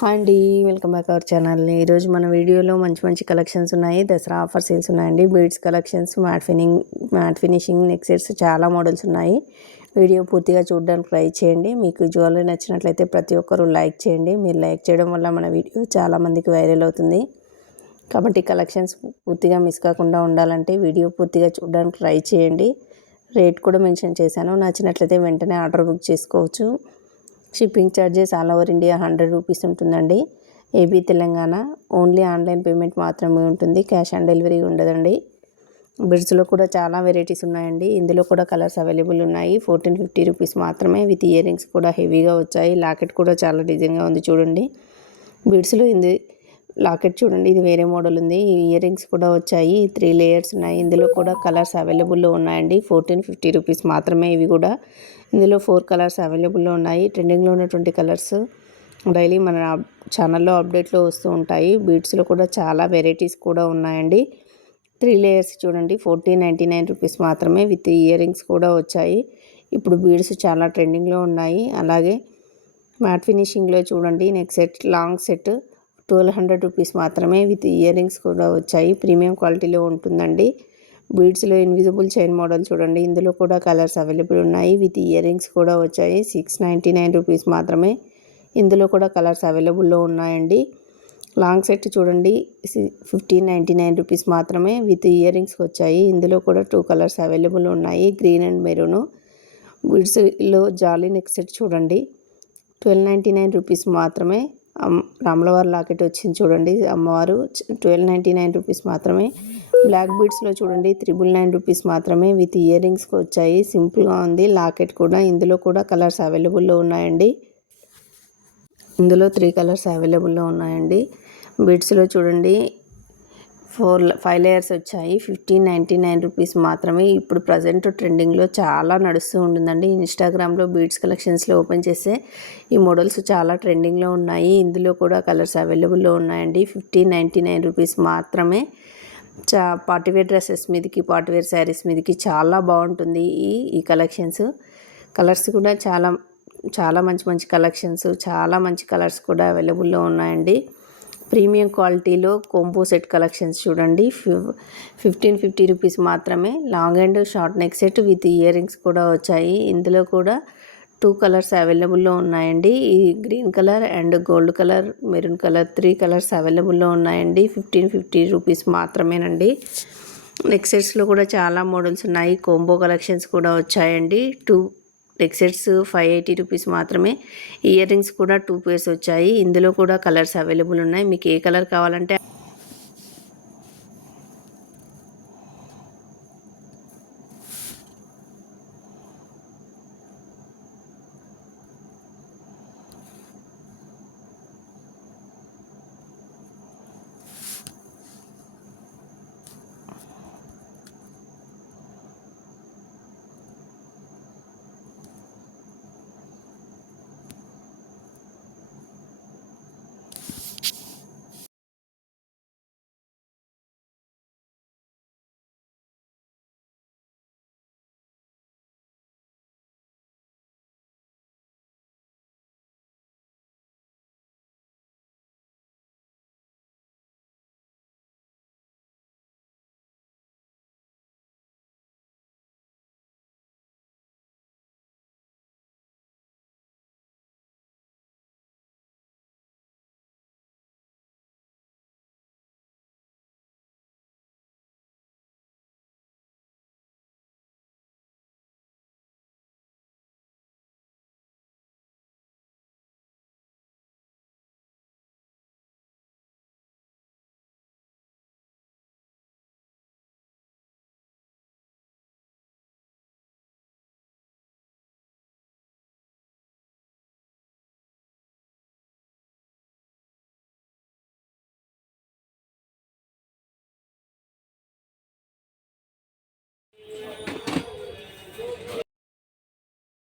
Hi అండి, welcome back our channel. ఈరోజు మన వీడియోలో మంచి మంచి కలెక్షన్స్ ఉన్నాయి. దసరా ఆఫర్ సేల్స్ ఉన్నాయండి. Beads collections, matte finishing neck sets చాలా మోడల్స్ ఉన్నాయి. వీడియో పూర్తిగా చూడడానికి ట్రై చేయండి. మీకు జ్యువెలరీ నచ్చినట్లయితే ప్రతి ఒక్కరూ లైక్ చేయండి. మీరు లైక్ చేయడం వల్ల మన వీడియో చాలామందికి వైరల్ అవుతుంది. కాబట్టి కలెక్షన్స్ పూర్తిగా మిస్ కాకుండా ఉండాలంటే వీడియో పూర్తిగా చూడడానికి ట్రై చేయండి. రేట్ కూడా మెన్షన్ చేశాను. నచ్చినట్లయితే వెంటనే ఆర్డర్ బుక్ చేసుకోవచ్చు. Shipping charges all over India 100 rupees ఉంటుందండి. AP Telangana only online payment మాత్రమే ఉంటుంది. క్యాష్ ఆన్ డెలివరీ ఉండదండి. బిడ్స్లో కూడా చాలా వెరైటీస్ ఉన్నాయండి. ఇందులో కూడా కలర్స్ అవైలబుల్ ఉన్నాయి. 1450 రూపీస్ మాత్రమే. విత్ ఇయర్ రింగ్స్ కూడా హెవీగా వచ్చాయి. లాకెట్ కూడా చాలా డిజైన్గా ఉంది చూడండి. బిడ్స్లో లాకెట్ చూడండి, ఇది వేరే మోడల్ ఉంది. ఇయర్ రింగ్స్ కూడా వచ్చాయి. 3 లేయర్స్ ఉన్నాయి. ఇందులో కూడా కలర్స్ అవైలబుల్లో ఉన్నాయండి. 1450 రూపీస్ మాత్రమే. ఇవి కూడా ఇందులో 4 కలర్స్ అవైలబుల్లో ఉన్నాయి. ట్రెండింగ్లో ఉన్నటువంటి కలర్స్ డైలీ మన ఛానల్లో అప్డేట్లో వస్తూ ఉంటాయి. బీడ్స్లో కూడా చాలా వెరైటీస్ కూడా ఉన్నాయండి. 3 లేయర్స్ చూడండి, 1499 రూపీస్ మాత్రమే. విత్ ఇయర్ రింగ్స్ కూడా వచ్చాయి. ఇప్పుడు బీడ్స్ చాలా ట్రెండింగ్లో ఉన్నాయి. అలాగే మ్యాట్ ఫినిషింగ్లో చూడండి, neck set long set 1200 rupees మాత్రమే. విత్ ఇయర్ రింగ్స్ కూడా వచ్చాయి. ప్రీమియం క్వాలిటీలో ఉంటుందండి. బీడ్స్లో ఇన్విజిబుల్ చైన్ మోడల్ చూడండి, ఇందులో కూడా కలర్స్ అవైలబుల్ ఉన్నాయి. విత్ ఇయర్ రింగ్స్ కూడా వచ్చాయి. 699 రూపీస్ మాత్రమే. ఇందులో కూడా కలర్స్ అవైలబుల్లో ఉన్నాయండి. లాంగ్ సెట్ చూడండి, 1599 రూపీస్ మాత్రమే. విత్ ఇయర్ రింగ్స్ వచ్చాయి. ఇందులో కూడా 2 కలర్స్ అవైలబుల్ ఉన్నాయి, గ్రీన్ అండ్ మెరూన్. బీడ్స్లో జాలీ నెక్ సెట్ చూడండి, 1299 రూపీస్ మాత్రమే. రాములవారి లాకెట్ వచ్చింది చూడండి, అమ్మవారు 1299 రూపీస్ మాత్రమే. బ్లాక్ బీడ్స్లో చూడండి, 999 రూపీస్ మాత్రమే. విత్ ఇయర్ రింగ్స్కి వచ్చాయి. సింపుల్గా ఉంది లాకెట్ కూడా. ఇందులో కూడా కలర్స్ అవైలబుల్లో ఉన్నాయండి. ఇందులో 3 కలర్స్ అవైలబుల్లో ఉన్నాయండి. బీడ్స్లో చూడండి, 5 లేయర్స్ వచ్చాయి. 1599 రూపీస్ మాత్రమే. ఇప్పుడు ప్రజెంట్ ట్రెండింగ్లో చాలా నడుస్తూ ఉంటుందండి. ఇన్స్టాగ్రామ్లో బీడ్స్ కలెక్షన్స్లో ఓపెన్ చేస్తే ఈ మోడల్స్ చాలా ట్రెండింగ్లో ఉన్నాయి. ఇందులో కూడా కలర్స్ అవైలబుల్లో ఉన్నాయండి. 1599 రూపీస్ మాత్రమే. పార్టీవేర్ డ్రెస్సెస్ మీదకి, పార్టీవేర్ శారీస్ మీదకి చాలా బాగుంటుంది ఈ కలెక్షన్స్. కలర్స్ కూడా చాలా చాలా మంచి మంచి కలెక్షన్స్, చాలా మంచి కలర్స్ కూడా అవైలబుల్లో ఉన్నాయండి. ప్రీమియం క్వాలిటీలో కోంబో సెట్ కలెక్షన్స్ చూడండి, 1550 రూపీస్ మాత్రమే. Long and short neck set with ear rings కూడా వచ్చాయి. ఇందులో కూడా 2 కలర్స్ అవైలబుల్లో ఉన్నాయండి. ఈ green colour and gold colour, maroon colour, 3 colours అవైలబుల్లో ఉన్నాయండి. 1550 రూపీస్ మాత్రమేనండి. నెక్ సెట్స్లో కూడా చాలా మోడల్స్ ఉన్నాయి. కోంబో కలెక్షన్స్ కూడా వచ్చాయండి. 2 నెక్ సెట్స్ 580 రూపీస్ మాత్రమే. ఇయర్ రింగ్స్ కూడా 2 పేర్స్ వచ్చాయి. ఇందులో కూడా కలర్స్ అవైలబుల్ ఉన్నాయి. మీకు ఏ కలర్ కావాలంటే